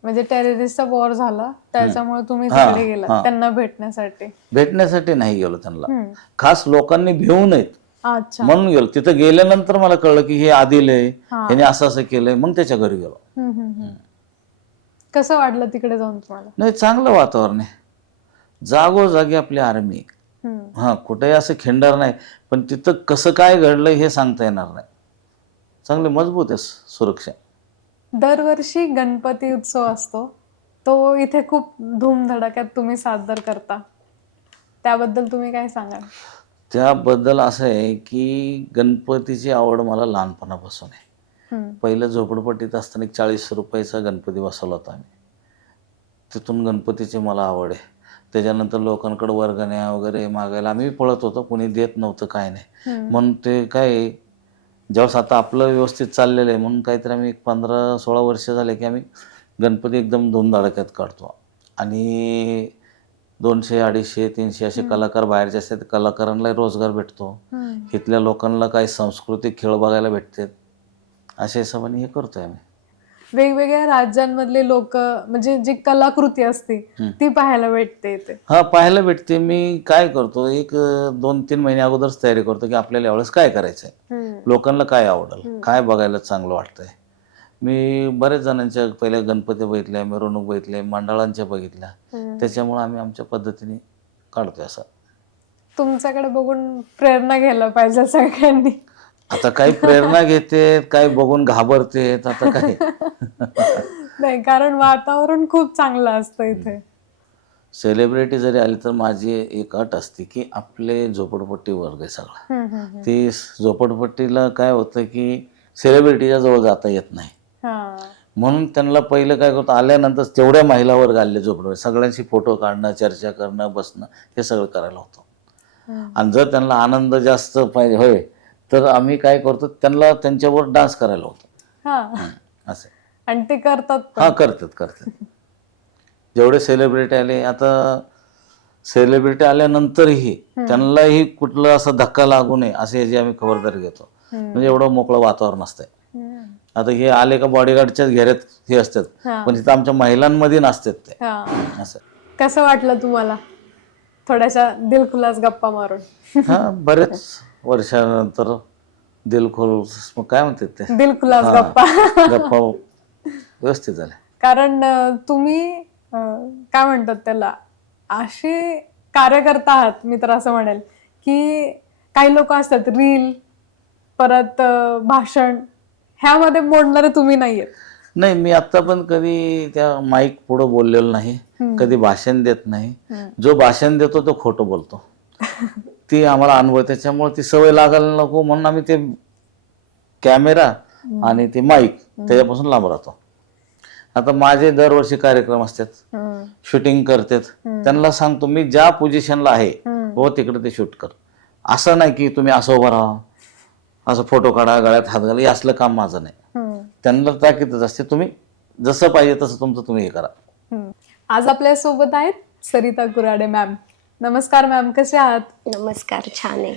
म्हणजे टेररिस्टचा वॉर झाला त्याच्यामुळे तुम्ही तिकडे गेला त्यांना भेटण्यासाठी नाही गेलो त्यांना, खास लोकांनी भिवू नयेत अच्छा म्हणून गेलो. तिथं गेल्यानंतर मला कळलं की हे आदिल आहे, ह्याने असं असं केलंय, मग त्याच्या घरी गेलो. कसं वाटलं तिकडे जाऊन तुम्हाला? नाही, चांगलं वातावरण आहे, जागोजागी आपली आर्मी. हा, कुठेही असं खिंडार नाही, पण तिथं कसं काय घडलं हे सांगता येणार नाही. चांगले मजबूत आहे सुरक्षा. दरवर्षी गणपती उत्सव असतो, तो इथे खूप धूमधडाक्यात तुम्ही साजरा करता, त्याबद्दल तुम्ही काय सांगाल? त्याबद्दल असं आहे की गणपतीची आवड मला लहानपणापासून आहे. पहिलं झोपडपट्टीत असताना 40 रुपयाचा गणपती बसवला होता आम्ही, तिथून गणपतीची मला आवड आहे. त्याच्यानंतर लोकांकडे वर्गण्या वगैरे मागायला आम्ही पळत होतो, कोणी देत नव्हतं, काय नाही, म्हणून ते काय ज्यावेळेस आता आपलं व्यवस्थित चाललेलं आहे म्हणून काहीतरी आम्ही 15-16 वर्ष झाले की आम्ही गणपती एकदम धूमधडाक्यात काढतो. आणि 200, 250, 300 असे कलाकार बाहेरचे असतात, कलाकारांना रोजगार भेटतो. इथल्या लोकांना काही सांस्कृतिक खेळ बघायला भेटतात. अशा हिशोबाने हे करतोय आम्ही. वेगवेगळ्या राज्यांमधले लोक म्हणजे जी कलाकृती असते ती पाहायला भेटते इथे. हा, पाहायला भेटते. मी काय करतो, एक 2-3 महिने अगोदरच तयारी करतो की आपल्याला यावेळेस काय करायचंय, लोकांना काय आवडेल, काय बघायला चांगलं वाटतंय. मी बऱ्याच जणांच्या पहिल्या गणपती बघितल्या, मिरवणूक बघितल्या, मंडळांच्या बघितल्या. त्याच्यामुळे आम्ही आमच्या पद्धतीने काढतोय असं. तुमच्याकडे बघून प्रेरणा घ्यायला पाहिजे सगळ्यांनी. आता काही प्रेरणा घेते, काही बघून घाबरते. आता काय नाही, कारण वातावरण खूप चांगलं असतं इथे. सेलिब्रिटी जरी आली तर माझी एक अट असते की आपले झोपडपट्टी वर्ग आहे सगळा. ती झोपडपट्टीला काय होतं की सेलिब्रिटीच्या जवळ जाता येत नाही. म्हणून त्यांना पहिलं काय करतो, आल्यानंतर तेवढ्या महिला वर्ग आले झोपडपट्टी, सगळ्यांशी फोटो काढणं, चर्चा करणं, बसणं, हे सगळं करायला होतं. आणि जर त्यांना आनंद जास्त पाहिजे होय तर आम्ही काय करतो, त्यांना त्यांच्यावर डान्स करायला होतो. असं. आणि ते करतात पण. हा, करतात. जेवढे सेलिब्रिटी आले, आता सेलिब्रिटी आल्यानंतरही त्यांनाही कुठला असा धक्का लागू नये असे याची आम्ही खबरदारी घेतो. म्हणजे एवढं मोकळं वातावरण असतंय. आता हे आले का बॉडीगार्डच्याच घेऱ्यात हे असतात, पण इथं आमच्या महिलांमध्ये नसतात ते. असं. कसं वाटलं तुम्हाला थोड्याशा दिलखुलास गप्पा मारून? हा, बरेच वर्षानंतर दिलखुलास काय म्हणतात ते, दिलखुलास गप्पा. गप्पा व्यवस्थित झाल्या. कारण तुम्ही काय म्हणतात त्याला, असे कार्यकर्ता आहात मी तर असं म्हणेल की काही लोक असतात रील परत भाषण ह्यामध्ये मोडणारे तुम्ही नाहीयेत. नाही, मी आता पण कधी त्या माईक पुढे बोललेलो नाही, कधी भाषण देत नाही. जो भाषण देतो तो खोटं बोलतो. ती आम्हाला अनुभव, त्याच्यामुळे ती सवय लागायला नको म्हणून आम्ही ते कॅमेरा आणि ते माईक त्याच्यापासून लांब राहतो. आता माझे दरवर्षी कार्यक्रम असतात, शूटिंग करतात, त्यांना सांगतो मी ज्या पोझिशनला आहे हो तिकडे ते शूट कर. असं नाही की तुम्ही असं उभं राहा, असं फोटो काढा, गळ्यात हात घाला, हे असलं काम माझं नाही. त्यांना ताकीदच असते, तुम्ही जसं पाहिजे तसं तुमचं तुम्ही हे करा. आज आपल्या सोबत आहेत सरिता कुराडे मॅम. नमस्कार मॅम, कसे आहात? नमस्कार, छान आहे.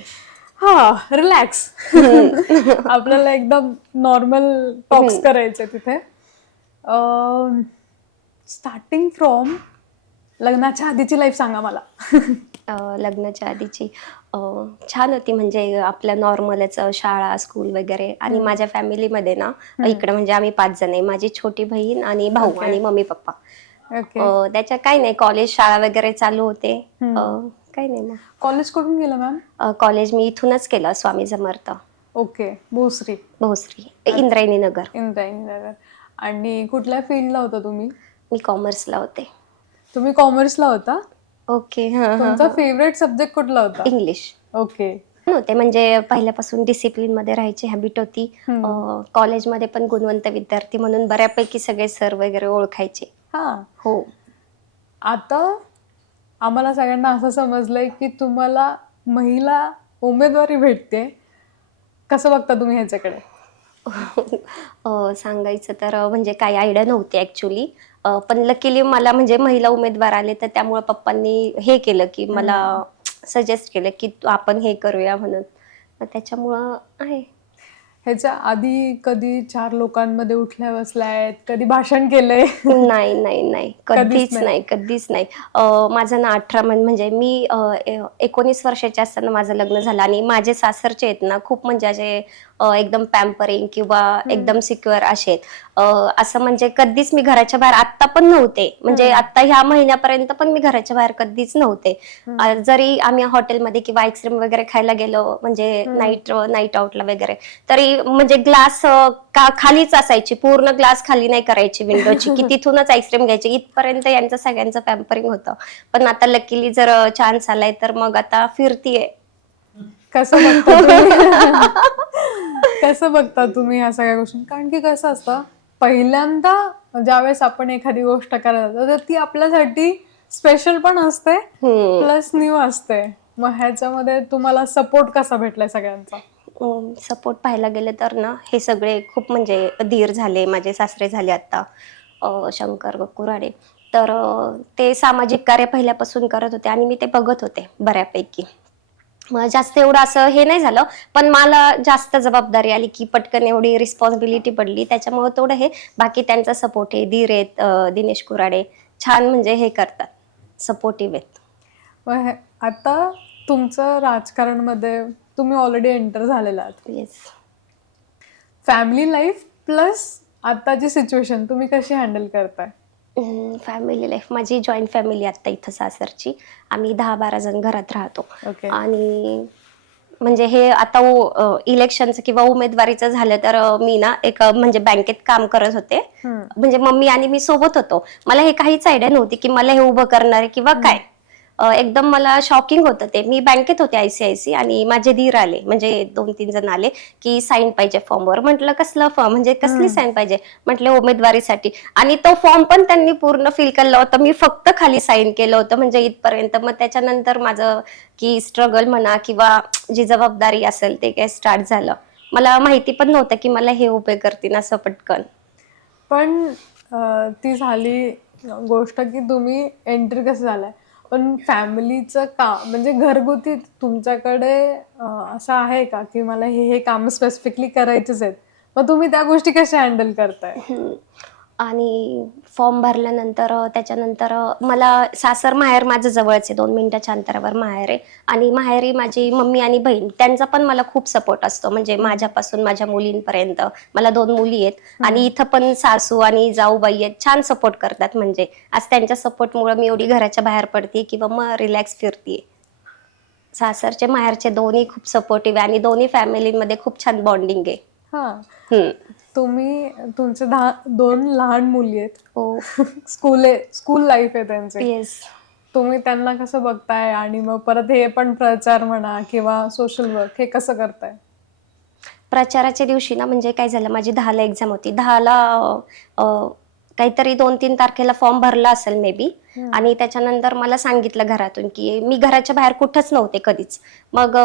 हा, रिलॅक्स. आपल्याला एकदम नॉर्मल टॉक्स करायचे तिथे. स्टार्टिंग फ्रॉम लग्नाच्या आधीची लाईफ सांगा मला. लग्नाच्या आधीची छान होती. म्हणजे आपल्या नॉर्मलच शाळा, स्कूल वगैरे. आणि माझ्या फॅमिलीमध्ये ना इकडे म्हणजे आम्ही 5 जण आहे. माझी छोटी बहीण आणि भाऊ आणि मम्मी पप्पा. त्याच्या काही नाही, कॉलेज, शाळा वगैरे चालू होते. काही नाही. मग कॉलेज कुठून गेलं मॅम? कॉलेज मी इथूनच केलं, स्वामी समर्थ. ओके, भोसरी. इंद्रायणी नगर. इंद्रायणी नगर. आणि कुठल्या फील्डला होता तुम्ही? मी कॉमर्सला होते. तुम्ही कॉमर्सला होता? ओके. हा. तुमचा फेवरेट सब्जेक्ट कुठला होता? इंग्लिश. ओके. नव्हते, म्हणजे पहिल्यापासून डिसिप्लिन मध्ये राहायची हॅबिट होती. कॉलेजमध्ये पण गुणवंत विद्यार्थी म्हणून बऱ्यापैकी सगळे सर वगैरे ओळखायचे. हो. आता आम्हाला सगळ्यांना असं समजलंय की तुम्हाला महिला उमेदवारी भेटते. कसं बघता तुम्ही ह्याच्याकडे? सांगायचं तर म्हणजे काही आयडिया नव्हती ऍक्च्युली. पण लकीली मला म्हणजे महिला उमेदवार आले, तर त्यामुळे पप्पांनी हे केलं की मला सजेस्ट केलं की आपण हे करूया म्हणून. त्याच्यामुळं आहे. ह्याच्या आधी कधी 4 लोकांमध्ये उठल्या बसलाय, कधी भाषण केलंय? नाही, कधीच नाही. माझं ना 18 म्हणजे मी 19 वर्षाची असताना माझं लग्न झालं. आणि माझे सासरचे आहेत ना खूप म्हणजे असे एकदम पॅम्परिंग किंवा एकदम सिक्युअर असे आहेत. असं म्हणजे कधीच मी घराच्या बाहेर आत्ता पण नव्हते. म्हणजे आता ह्या महिन्यापर्यंत पण मी घराच्या बाहेर कधीच नव्हते. जरी आम्ही हॉटेलमध्ये किंवा आईस्क्रीम वगैरे खायला गेलो, म्हणजे नाईट आउटला वगैरे, तरी म्हणजे ग्लास खालीच असायची, पूर्ण ग्लास खाली नाही करायची विंडोची, की तिथूनच आईस्क्रीम घ्यायची. इथपर्यंत यांचं सगळ्यांचं पॅम्परिंग होतं. पण आता लकीली जर चान्स आलाय तर मग आता फिरतीये. कसं बघता तुम्ही? कसं बघता तुम्ही ह्या सगळ्या गोष्टी? कारण की कसं असतं, पहिल्यांदा ज्यावेळेस आपण एखादी गोष्ट करायला तर ती आपल्यासाठी स्पेशल पण असते, प्लस न्यू असते. मग ह्याच्यामध्ये तुम्हाला सपोर्ट कसा भेटलाय सगळ्यांचा? सपोर्ट पाहायला गेलं तर ना हे सगळे खूप म्हणजे धीर झाले, माझे सासरे झाले आता शंकर कुऱ्हाडे. तर ते सामाजिक कार्य पहिल्यापासून करत होते आणि मी ते बघत होते बऱ्यापैकी. मग जास्त एवढं असं हे नाही झालं, पण मला जास्त जबाबदारी आली की पटकन एवढी रिस्पॉन्सिबिलिटी पडली, त्याच्यामुळे थोडं हे. बाकी त्यांचा सपोर्ट आहे, धीर आहेत, दिनेश कुऱ्हाडे छान म्हणजे हे करतात, सपोर्टिव्ह आहेत. मग आता तुमचं राजकारणमध्ये तुम्ही ऑलरेडी एंटर झालेला आहात. येस. फॅमिली लाईफ प्लस आताची सिच्युएशन तुम्ही कशी हँडल करताय? फॅमिली लाईफ माझी जॉईंट फॅमिली आता इथं सासरची. आम्ही 10-12 जण घरात राहतो. ओके. आणि म्हणजे हे आता इलेक्शनचं किंवा उमेदवारीचं झालं तर मी ना एक म्हणजे बँकेत काम करत होते. म्हणजे मम्मी आणि मी सोबत होतो. मला हे काहीच आयडिया नव्हती की मला हे उभं करणार आहे किंवा काय. एकदम मला शॉकिंग होतं ते. मी बँकेत होते ICICI आणि माझे धीर आले, म्हणजे 2-3 जण आले की साईन पाहिजे फॉर्मवर. म्हटलं कसलं फॉर्म, म्हणजे कसली साईन पाहिजे? म्हटलं उमेदवारीसाठी. आणि तो फॉर्म पण त्यांनी पूर्ण फिल केला होता, मी फक्त खाली साईन केलं होतं म्हणजे इथपर्यंत. मग त्याच्यानंतर माझं की स्ट्रगल म्हणा किंवा जी जबाबदारी असेल ते काय स्टार्ट झालं. मला माहिती पण नव्हतं की मला हे उभे करतील असं पटकन. पण ती झाली गोष्ट की तुम्ही एंट्री कसं झालाय, पण फॅमिलीचं काम म्हणजे घरगुती तुमच्याकडे असं आहे का की मला हे काम स्पेसिफिकली करायचेच आहेत, मग तुम्ही त्या गोष्टी कशा हँडल करताय? आणि फॉर्म भरल्यानंतर त्याच्यानंतर मला सासर माहेर माझं जवळच आहे, 2 मिनिटाच्या अंतरावर माहेर आहे. आणि माहेरी माझी मम्मी आणि बहीण त्यांचा पण मला खूप सपोर्ट असतो, म्हणजे माझ्यापासून माझ्या मुलींपर्यंत. मला 2 मुली आहेत आणि इथं पण सासू आणि जाऊबाई आहेत, छान सपोर्ट करतात. म्हणजे आज त्यांच्या सपोर्टमुळे मी एवढी घराच्या बाहेर पडते किंवा मग रिलॅक्स फिरते. सासरचे माहेरचे दोन्ही खूप सपोर्टिव्ह आहे आणि दोन्ही फॅमिलीमध्ये खूप छान बॉन्डिंग आहे. हा. तुम्ही तुमचे 2 लहान मुली आहेत. हो. स्कूल लाईफ आहे त्यांचे. येस. तुम्ही त्यांना कसं बघताय आणि मग परत हे पण प्रचार म्हणा किंवा सोशल वर्क हे कसं करताय? प्रचाराच्या दिवशी ना म्हणजे काय झालं, माझी 10ला एक्झाम होती. 10ला काहीतरी 2-3 तारखेला फॉर्म भरला असेल मे बी. आणि त्याच्यानंतर मला सांगितलं घरातून की मी घराच्या बाहेर कुठंच नव्हते कधीच. मग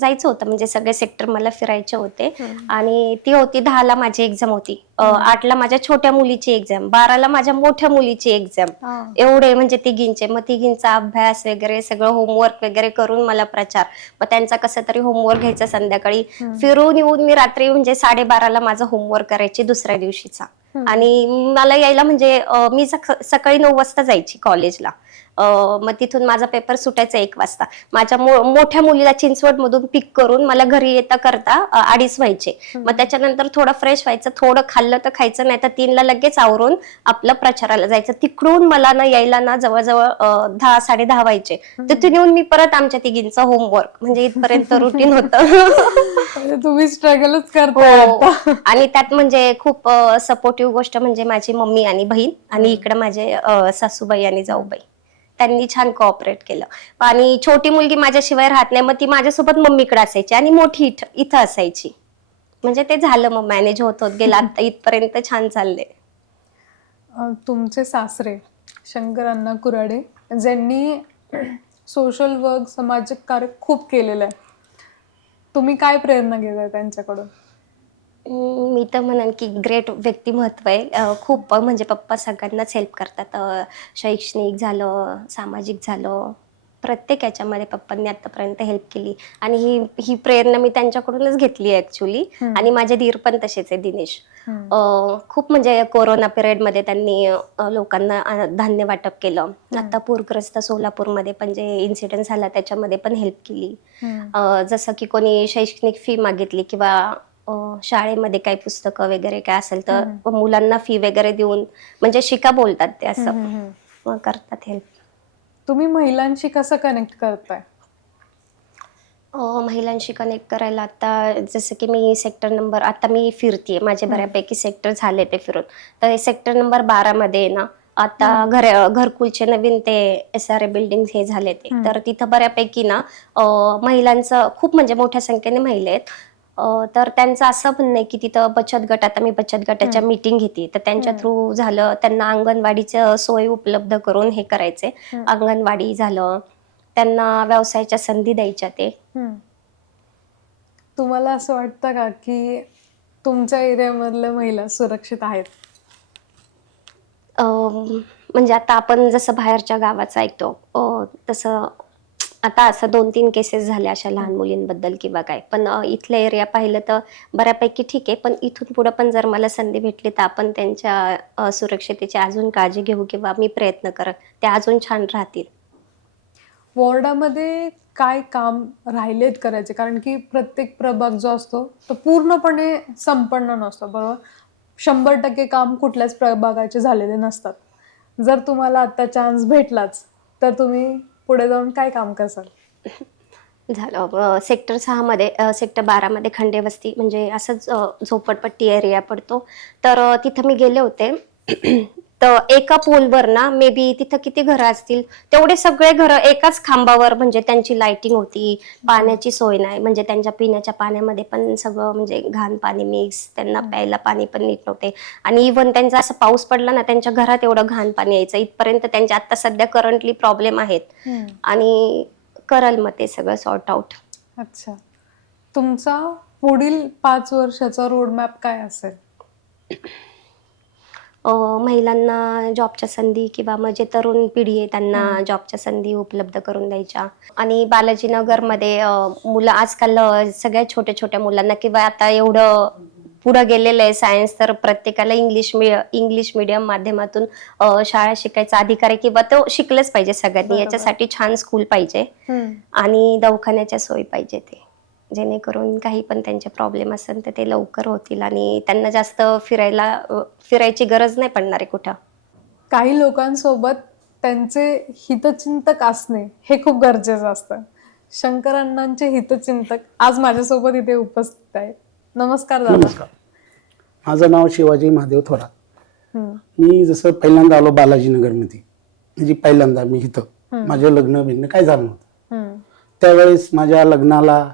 जायचं होतं, म्हणजे सगळे सेक्टर मला फिरायचे होते. आणि ती होती 10ला माझी एक्झाम होती. 8ला माझ्या छोट्या मुलीची एक्झाम, 12ला माझ्या मोठ्या मुलीची एक्झाम. एवढे म्हणजे तिघींचे. मग तिघींचा अभ्यास वगैरे सगळं होमवर्क वगैरे करून मला प्रचार. मग त्यांचा कसं तरी होमवर्क घ्यायचा संध्याकाळी. फिरून येऊन मी रात्री म्हणजे 12:30ला माझं होमवर्क करायची दुसऱ्या दिवशीचा. आणि मला यायला म्हणजे मी सकाळी 9 वाजता जायची कॉलेजला. मग तिथून माझा पेपर सुटायचा 1 वाजता. माझ्या मोठ्या मुलीला चिंचवड मधून पिक करून मला घरी येता करता 2:30 व्हायचे. मग त्याच्यानंतर थोडं फ्रेश व्हायचं, थोडं खाल्लं तर खायचं, नाही तर 3ला लगेच आवरून आपलं प्रचाराला जायचं. तिकडून मला ना यायला ना जवळजवळ 10-10:30 व्हायचे. तिथून येऊन मी परत आमच्या तिघींचं होमवर्क, म्हणजे इथपर्यंत रुटीन होतं. तुम्ही स्ट्रगलच करताय आता. आणि त्यात म्हणजे खूप सपोर्टिव्ह गोष्ट म्हणजे माझी मम्मी आणि बहीण, आणि इकडे माझे सासूबाई आणि जाऊबाई, त्यांनी छान कोऑपरेट केलं. आणि छोटी मुलगी माझ्याशिवाय राहत नाही, मग ती माझ्यासोबत मम्मीकडे असायची आणि मोठी इथं असायची. म्हणजे ते झालं, मग मॅनेज होत गेलं. आता इथपर्यंत छान चाललंय. तुमचे सासरे शंकर अण्णा कुऱ्हाडे ज्यांनी सोशल वर्क सामाजिक कार्य खूप केलेलं आहे, तुम्ही काय प्रेरणा घेताय त्यांच्याकडून? मी तर म्हणेन की ग्रेट व्यक्तिमत्व आहे. खूप म्हणजे पप्पा सगळ्यांनाच हेल्प करतात. शैक्षणिक झालं, सामाजिक झालं, प्रत्येक याच्यामध्ये पप्पांनी आतापर्यंत हेल्प केली. आणि ही प्रेरणा मी त्यांच्याकडूनच घेतली आहे ऍक्च्युली. आणि माझे धीर पण तसेच आहे, दिनेश. खूप म्हणजे कोरोना पिरियडमध्ये त्यांनी लोकांना धान्य वाटप केलं. आता पूरग्रस्त सोलापूरमध्ये पण जे इन्सिडेंट झाला त्याच्यामध्ये पण हेल्प केली. जसं की कोणी शैक्षणिक फी मागितली किंवा शाळेमध्ये काही पुस्तकं वगैरे काय असेल तर मुलांना फी वगैरे देऊन म्हणजे शिका बोलतात ते, असं करतात हेल्प. तुम्ही महिलांशी कसं कनेक्ट करताय? महिलांशी कनेक्ट करायला आता जसं की मी सेक्टर नंबर, आता मी फिरतीये, माझे बऱ्यापैकी सेक्टर झाले ते फिरून. तर सेक्टर नंबर 12 मध्ये ना आता घरकुलचे नवीन ते SRA बिल्डिंग हे झाले ते, तर तिथं बऱ्यापैकी ना महिलांचं खूप म्हणजे मोठ्या संख्येने महिला आहेत. तर त्यांचं असं म्हणणं आहे की तिथं बचत गट, आता मी बचत गटाच्या मीटिंग घेते, तर त्यांच्या थ्रू झालं त्यांना अंगणवाडीचं सोय उपलब्ध करून हे करायचे. अंगणवाडी झालं, त्यांना व्यवसायाच्या संधी द्यायच्या ते. तुम्हाला असं वाटतं का की तुमच्या एरियामधल्या महिला सुरक्षित आहेत? म्हणजे आता आपण जसं बाहेरच्या गावाचं ऐकतो तसं आता असं 2-3 केसेस झाल्या अशा लहान मुलींबद्दल किंवा काय, पण इथलं एरिया पाहिलं तर बऱ्यापैकी ठीक आहे. पण इथून पुढं पण जर मला संधी भेटली तर आपण त्यांच्या सुरक्षितेची अजून काळजी घेऊ किंवा मी प्रयत्न करत ते अजून छान राहतील. वॉर्डामध्ये काय काम राहिलेत करायचे? कारण की प्रत्येक प्रभाग जो असतो तो पूर्णपणे संपन्न नसतो, बरोबर? 100% काम कुठल्याच प्रभागाचे झालेले नसतात. जर तुम्हाला आता चान्स भेटलाच तर तुम्ही पुढे जाऊन काय काम करसाल? झालं सेक्टर 6 मध्ये सेक्टर 12 मध्ये खंडेवस्ती म्हणजे असंच झोपडपट्टी एरिया पडतो. तर तिथं मी गेले होते. तर एका पोलवर ना मे बी तिथं किती घरं असतील तेवढे सगळे घरं एकाच खांबावर, म्हणजे त्यांची लाइटिंग होती, पाण्याची सोय नाही, म्हणजे त्यांच्या पिण्याच्या पाण्यामध्ये पण सगळं म्हणजे घाण पाणी मिक्स, त्यांना प्यायला पाणी पण नीट नव्हते. आणि इव्हन त्यांचा असं पाऊस पडला ना त्यांच्या घरात एवढं घाण पाणी यायचं, इथपर्यंत त्यांच्या आता सध्या करंटली प्रॉब्लेम आहेत. आणि करल मग ते सगळं सॉर्ट आउट. अच्छा, तुमचा पुढील 5 वर्षाचा रोडमॅप काय असेल? महिलांना जॉबच्या संधी किंवा मग जे तरुण पिढी आहे त्यांना जॉबच्या संधी उपलब्ध करून द्यायच्या. आणि बालाजीनगरमध्ये मुलं आजकाल सगळ्या छोट्या छोट्या मुलांना किंवा आता एवढं पुढं गेलेलं आहे सायन्स, तर प्रत्येकाला इंग्लिश मीडियम माध्यमातून शाळा शिकायचा अधिकार आहे किंवा तो शिकलंच पाहिजे सगळ्यांनी. बरोबर. याच्यासाठी छान स्कूल पाहिजे आणि दवाखान्याच्या सोयी पाहिजे, ते जेणेकरून काही पण त्यांचे प्रॉब्लेम असेल तर ते लवकर होतील आणि त्यांना जास्त फिरायची गरज नाही पडणार आहे कुठं. काही लोकांसोबत त्यांचे हितचिंतक असणे हे खूप गरजेचं असतं. शंकर अण्णांचे हितचिंतक आज माझ्यासोबत इथे उपस्थित आहेत. नमस्कार दादा. नमस्कार. माझं नाव शिवाजी महादेव थोरात. हम्म, मी जसं पहिल्यांदा आलो बालाजीनगरमध्ये, म्हणजे पहिल्यांदा मी इथं माझं लग्न बिग्न काय झालं नव्हतं. हम्म, त्यावेळेस माझ्या लग्नाला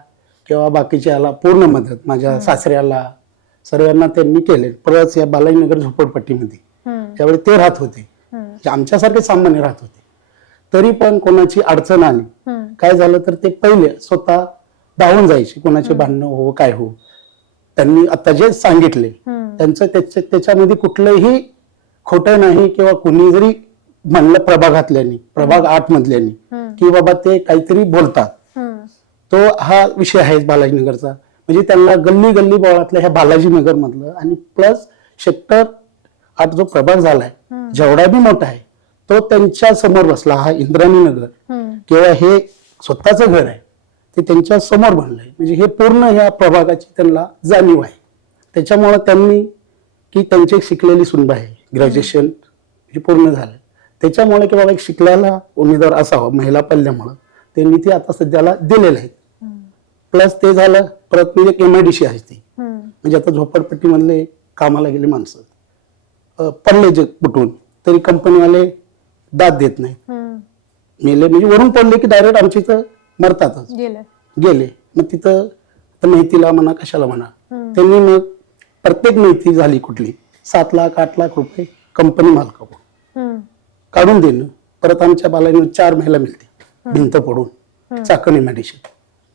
किंवा बाकीच्याला पूर्ण मदत माझ्या सासऱ्याला सर्वांना त्यांनी केले. परत या बालाजीनगर झोपडपट्टीमध्ये हम्म, त्यावेळी ते राहत होते, जे आमच्यासारखे सामान्य राहत होते. तरी पण कोणाची अडचण आली हम्म, काय झालं तर ते पहिले स्वतः धावून जायचे, कोणाचे भांडणं हो काय हो. त्यांनी आता जे सांगितले त्यांचं त्याच्यामध्ये कुठलंही खोटं नाही किंवा कुणी जरी म्हणलं प्रभागातल्यानी, प्रभाग 8 मधल्यानी की बाबा ते काहीतरी बोलतात, हम्म, तो हा विषय आहे बालाजीनगरचा. म्हणजे त्यांना गल्ली गल्ली बोळातल्या ह्या बालाजीनगर मधलं आणि प्लस सेक्टर 8 जो प्रभाग झालाय जेवढा बी मोठा आहे तो त्यांच्या समोर बसला. हा इंद्राणी नगर किंवा हे स्वतःचं घर आहे ते त्यांच्या समोर बनलंय. म्हणजे हे पूर्ण ह्या प्रभागाची त्यांना जाणीव आहे. त्याच्यामुळे त्यांनी की त्यांची एक शिकलेली सुनबाई आहे, ग्रॅज्युएशन हे पूर्ण झालं, त्याच्यामुळे की बाबा एक शिकलेला उमेदवार असावा महिला पल्ल्यामुळं त्यांनी ती आता सध्याला दिलेलं आहे. प्लस ते झालं, परत मी एक MIDC आहे ती, म्हणजे आता झोपडपट्टीमधले कामाला गेले माणसं पडले जे कुठून तरी कंपनीवाले दाद देत नाहीत. मेले म्हणजे वरून पडले की डायरेक्ट आमच्या इथं मरतातच. गेले मग तिथं तर माहितीला म्हणा कशाला म्हणा, त्यांनी मग प्रत्येक माहिती झाली कुठली 7 लाख 8 लाख रुपये कंपनी मालकाकडून काढून देणं. परत आमच्या बालाजीवर 4 महिला मिळते भिंत पडून चाकण MIDC.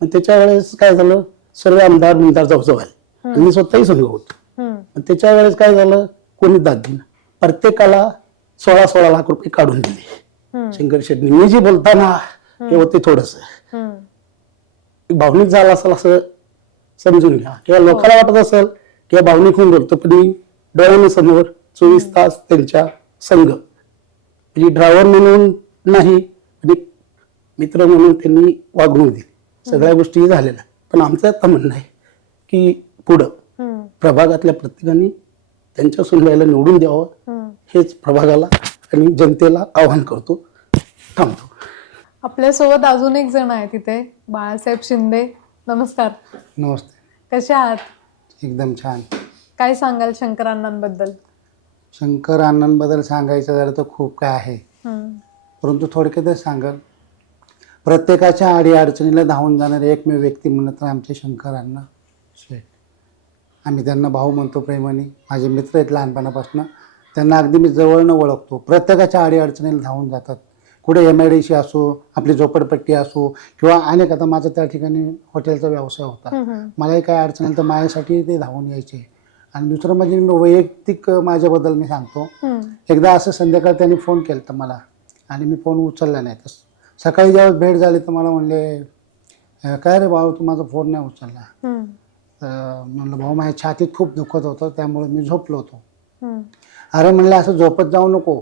मग त्याच्या वेळेस काय झालं, सर्व आमदार जाऊ आले आणि मी स्वतःही संघ होतो. मग त्याच्या वेळेस काय झालं, कोणी दाद दिलं, प्रत्येकाला 16 लाख रुपये काढून दिले शंकर शेट्टी. मी जे बोलताना हे होते थोडस भावनिक झालं असेल असं समजून घ्या किंवा लोकांना वाटत असेल किंवा भावनिक होऊन बोलतो, पण मी डोळ्यांसमोर 24 तास त्यांच्या संघ, म्हणजे ड्रायव्हर म्हणून नाही आणि मित्र म्हणून त्यांनी वागणूक दिली. सगळ्या गोष्टी झालेल्या. पण आमचं आता म्हणणं आहे की पुढं प्रभागातल्या प्रत्येकाने त्यांच्या सुनबाईला निवडून द्यावं, हेच प्रभागाला आणि जनतेला आवाहन करतो. थांबतो. आपल्यासोबत अजून एक जण आहे तिथे, बाळासाहेब शिंदे. नमस्कार. नमस्ते. कसे आहात? एकदम छान. काय सांगाल शंकर अण्णांबद्दल? शंकर अण्णांबद्दल सांगायचं झालं तर खूप काय आहे, परंतु थोडक्यातच सांगाल. प्रत्येकाच्या अडीअडचणीला धावून जाणारे एकमेव व्यक्ती म्हणत तर आमचे शंकर अण्णा शेठ. आम्ही त्यांना भाऊ म्हणतो प्रेमाने. माझे मित्र आहेत लहानपणापासून, त्यांना अगदी मी जवळनं ओळखतो. प्रत्येकाच्या अडीअडचणीला धावून जातात. कुठे MIDC असो, आपली झोपडपट्टी असो किंवा अनेक, आता माझा त्या ठिकाणी हॉटेलचा व्यवसाय होता, मलाही काय अडचण आली तर माझ्यासाठी ते धावून यायचे. आणि दुसरं म्हणजे मी वैयक्तिक माझ्याबद्दल मी सांगतो, एकदा असं संध्याकाळी त्यांनी फोन केला तर मला, आणि मी फोन उचलला नाही. तर सकाळी जेव्हा भेट झाली तर मला म्हणले, काय रे भाऊ तू माझा फोन नाही उचलला? म्हणलं भाऊ माझ्या छातीत खूप दुखत होतं त्यामुळे मी झोपलो होतो. अरे म्हणलं असं झोपत जाऊ नको,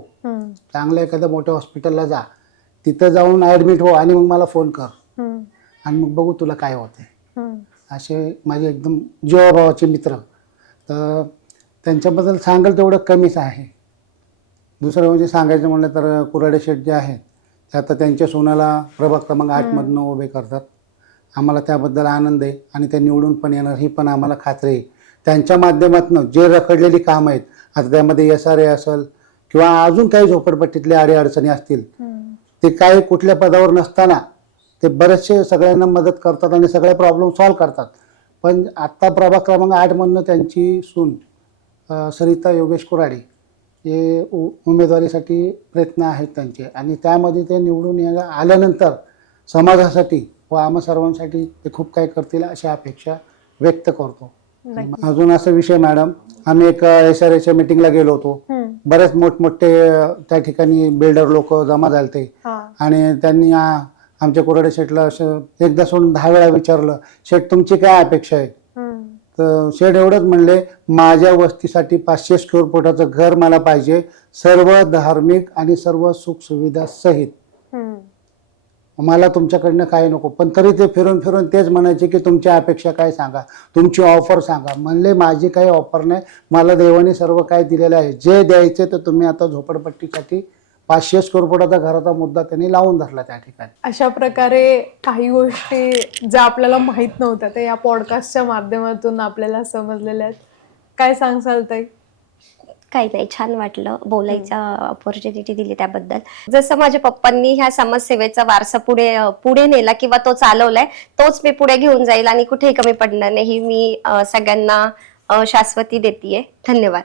चांगलं एखाद्या मोठ्या हॉस्पिटलला जा, तिथं जाऊन ऍडमिट हो आणि मग मला फोन कर आणि मग बघू तुला काय होतंय. असे माझे एकदम जीवाभावाचे मित्र, तर त्यांच्याबद्दल सांगाल तेवढं कमीच आहे. दुसरं म्हणजे सांगायचं म्हणलं तर कुऱ्हाडे शेठ जे आहेत ते आता त्यांच्या सोनाला प्रभाग क्रमांक 8 मधनं उभे करतात. आम्हाला त्याबद्दल आनंद आहे आणि ते निवडून पण येणार ही पण आम्हाला खात्री आहे. त्यांच्या माध्यमातून जे रखडलेली कामं आहेत, आता त्यामध्ये SRA असेल किंवा अजून काही झोपडपट्टीतल्या अडीअडचणी असतील, ते काही कुठल्या पदावर नसताना ते बरेचसे सगळ्यांना मदत करतात आणि सगळे प्रॉब्लेम सॉल्व्ह करतात. पण आत्ता प्रभाग क्रमांक 8 मधनं त्यांची सून सरिता योगेश कुऱ्हाडे हे उमेदवारीसाठी प्रयत्न आहेत त्यांचे, आणि त्यामध्ये ते निवडून आल्यानंतर समाजासाठी व आम्हा सर्वांसाठी ते खूप काही करतील अशी अपेक्षा व्यक्त करतो. अजून असा विषय मॅडम, आम्ही एक SRAच्या मीटिंगला गेलो होतो, बरेच मोठमोठे त्या ठिकाणी बिल्डर लोक जमा झालते आणि त्यांनी आमच्या कुऱ्हाडे शेठला असं एकदा सोडून 10 वेळा विचारलं, शेठ तुमची काय अपेक्षा आहे? तर शेठ एवढंच म्हणले, माझ्या वस्तीसाठी 500 स्क्वेअर फुटाचं घर मला पाहिजे, सर्व धार्मिक आणि सर्व सुख सुविधा सहित. मला तुमच्याकडनं काय नको. पण तरी ते फिरून फिरून तेच म्हणायचे की तुमच्या अपेक्षा काय सांगा, तुमची ऑफर सांगा. म्हणले माझी काही ऑफर नाही, मला देवाने सर्व काय दिलेलं आहे, जे द्यायचे तर तुम्ही आता झोपडपट्टीसाठी 500 स्क्वेअर फुटाचा घराचा मुद्दा त्यांनी लावून धरला त्या ठिकाणी. अशा प्रकारे काही गोष्टी ज्या आपल्याला माहित नव्हत्या ते या पॉडकास्टच्या माध्यमातून आपल्याला समजलेल्या आहेत. काय सांगसाल ताई? काही नाही, छान वाटलं बोलायचा ऑपॉर्च्युनिटी दिली त्याबद्दल. जसं माझ्या पप्पांनी ह्या समाजसेवेचा वारसा पुढे नेला किंवा तो चालवलाय, तोच मी पुढे घेऊन जाईल आणि कुठेही कमी पडणार नाही ही मी सगळ्यांना शाश्वती देतेय. धन्यवाद.